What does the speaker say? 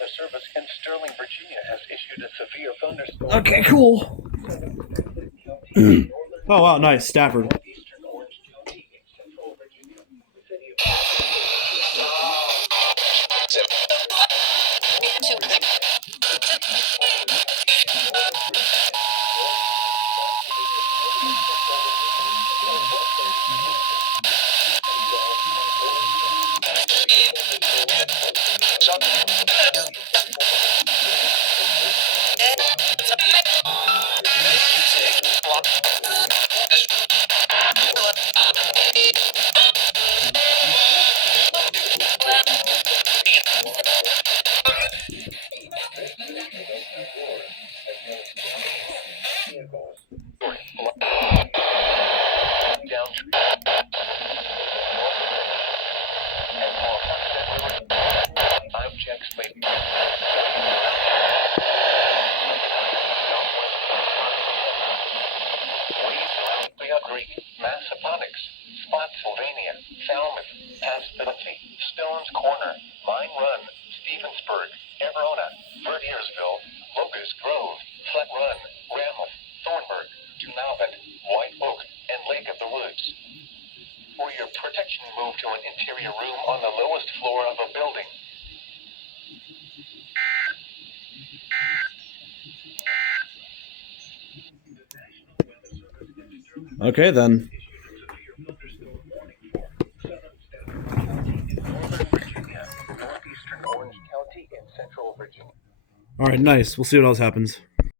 Weather Service in Sterling, Virginia has issued a severe thunderstorm. Okay, cool. Oh, wow, nice. Stafford. Northeastern Orange County in central Virginia. The city of objects may be Greek, Massaponics, Spotsylvania, Falmouth, Paspility, Stone's Corner, Mine Run, Stevensburg, Everona, Verdiersville, Locust Grove, Flat Run, Ramouth, Thornburg, Tunavit, White Oak, and Lake of the Woods. For your protection, move to an interior room on the lowest floor of a building. Okay, then. Northeastern Orange County in central Virginia. All right, nice. We'll see what else happens.